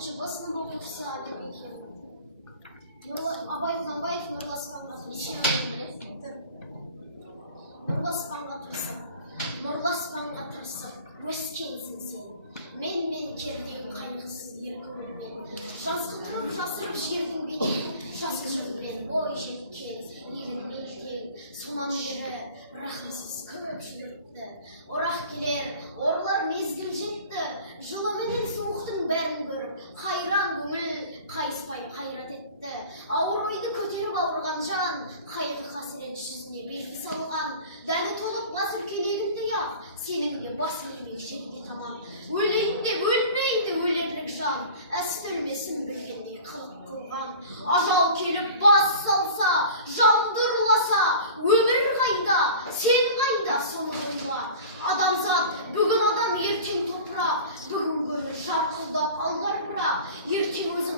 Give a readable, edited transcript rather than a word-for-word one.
16 basın okutusu Ali Bekir'in. Abay Kanbayev Nurlas Pangatırsa өскенсің сен. Мен керден қайғысыз еркімілмен. Жазғытырып жасырып жердің бетін, жасы жүрген бой жеткен, елін мелден, сонан бері рахымсыз көріп жүріпті. Орақ келер, орлар мезгіл жетті, жылыменен суықтың бәрін көріп, қайран көңіл қайыспай қайрат етті. Ауыр ойды көтеріп ауырған жан, қайғы қасірет жүзіне белгі салған, дәні толып бас үлкен егінді яқ, сеніңге бас өлмек жерге тамам. Өлейін деп өлмейді өлерлік жан, әсті өлмесін білгендей қылық қылған. Ажал келіп бас салса, жанды ұрласа, өмір қайда, сен қайда соны ұйла. Адамзат, бүгін адам ертең топырақ, бүгін гөрі жарқылдап алғар бірақ, ертең өз